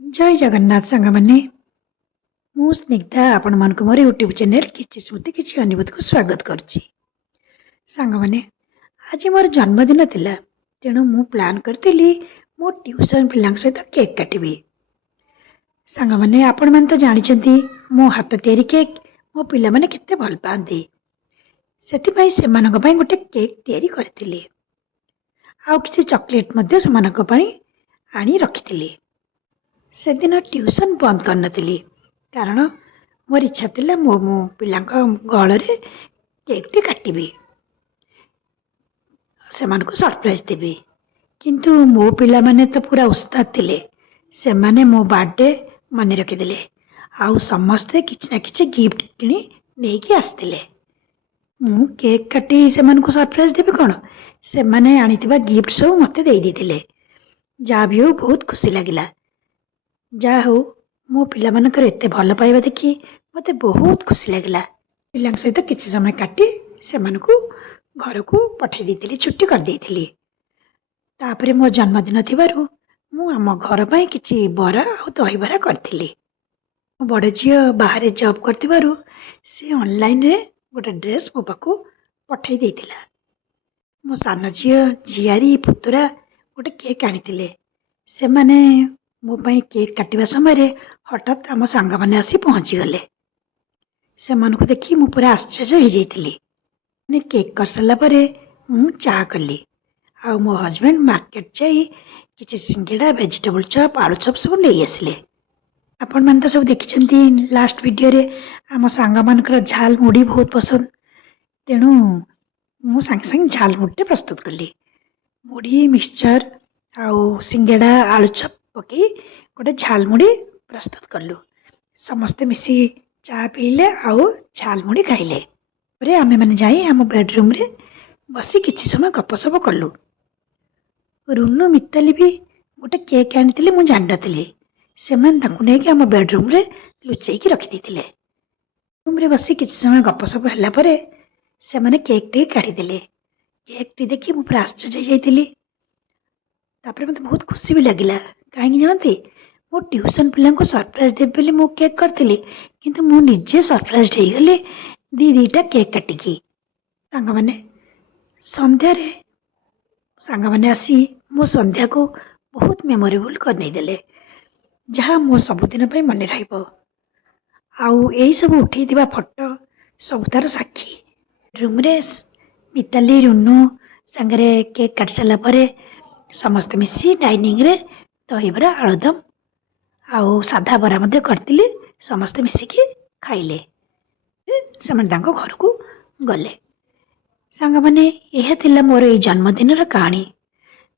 जय जगन्नाथ सांग मैंने मु स्निग्धा आपण मान मोर यूट्यूब चैनल किछि स्मृति किछि अनुभूति को स्वागत करुच्ची। सांग मैंने आज मोर जन्मदिन थिला तेणु मु प्लान करथिली मो ट्यूशन पिलांक सहित केक काटिबी। सांग मैंने आपण मान तो जानिछंती मो हाथ तयारी केक मो पिला माने केते भल पांती सेति पई सेमानक पई गोटे केक तयारी करथिली आउ किछि चॉकलेट मध्ये सेमानक पई आनी रखिथिली। से दिन ट्यूशन बंद कर नथिली कारण मोर इच्छा थिला मो मो पिलांक गଳରେ केकटी काटिबी सेमानकु सरप्राइज देबी। किंतु मो पिला माने तो पूरा उस्ताद थिले से माने मो बर्थडे मन रखिदेले आउ समस्ते किछि ना किछि गिफ्ट किनी नेकी आस्तिले। मु केक काटी सेमानकु सरप्राइज देबी कोन से माने आनिथिबा गिफ्ट सब मते देई दिथिले जा भी हो बहुत खुशी लागिला। जा हो मो पिला मानकर एते भल पाइबा देखि मते बहुत खुशी लागिला। पिलांक सहित किछि समय काटी सेमानकु घर को पठै देथिली छुट्टी कर देथिली। तापरे मो जन्मदिन थिबारु मु आम घर पई किछि बरा आ दही बरा करथिली। मो बड़ झियो बाहर जॉब करथिबारु से ऑनलाइन रे गोटे ड्रेस मो पाखु पठै देथिला। मो सान झियो झियारी पुतुरा गोटे केक आनिथिले से माने मो पाई केक काटिबा समय हठात आम सांग माने आसी पहुँची गले। से मानकु देखि मु पूरा आश्चर्य हो जाइथिली। ने केक कर सला परे मु चा कली आ मो हस्बैंड मार्केट जाई किछि सिंगेड़ा वेजिटेबल चॉप आलू चॉप सब ले आसिले। आपण मान तो सब देखिछंती लास्ट वीडियो रे आम सांग मानकर झाल मुड़ी बहुत पसंद तेणु मु सांग सांग झाल मुड़ी प्रस्तुत कली। मुड़ी मिक्सचर आउ सिंगेड़ा आलू चॉप पकई गोटे झालमुड़ी प्रस्तुत कलु। समस्ते मिसी चा पीले आउ झालमुड़ी खाइले। परे आमे माने जाई आम बेडरूम रे बसी किछि समय गपसप कलु। रुनु मित्तली भी गोटे केक आनिथिले मु जान नथिली से मान ताकु नै कि आम बेडरूम रे लुचै कि रखि दिथिले। रूम रे बसी किछि समय गपसप हल्ला परे से माने केक टे काढी देले। केक टी देखि मु पूरा आश्चर्य हो जाइथिली। तापरे मते बहुत खुशी भी लागिला कहीं जानते मो ट्यूशन पिला को सरप्राइज देव बोली मु केक करथिली किंतु मु निजे सरप्राइज हो गली दीटा केक काटिकी। सांग माने संध्या रे सांग माने आसी मो संध्या को बहुत मेमोरेबल कर नै देले जहाँ मो सबुदिन पई मन रहइबो। आउ एई सब उठै दिबा फोटो सब तार साक्षी। रूम रे मिताली रुनु संगरे केक काट सला परे समस्त मिसी डाइनिंग रे दहीबरा आलुदम आउ साधा बरा मध्य करथिले समस्त मिसिकी खाइले से घर को गले। सांग माने यह थिला मोर ए जन्मदिन रा कहानी।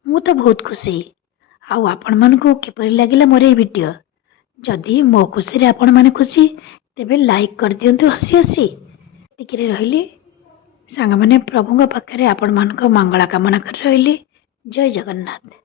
मु तो बहुत खुशी आउ आपण मन को किपरि लागिला मोर ए वीडियो। जदि मो खुशी रे आपण माने खुशी तेबे लाइक कर दियंतु हसी हसी तिकिरे रहिली। सांग माने प्रभु पाखरे आपण मन को मंगला कामना कर रहिली। जय जगन्नाथ।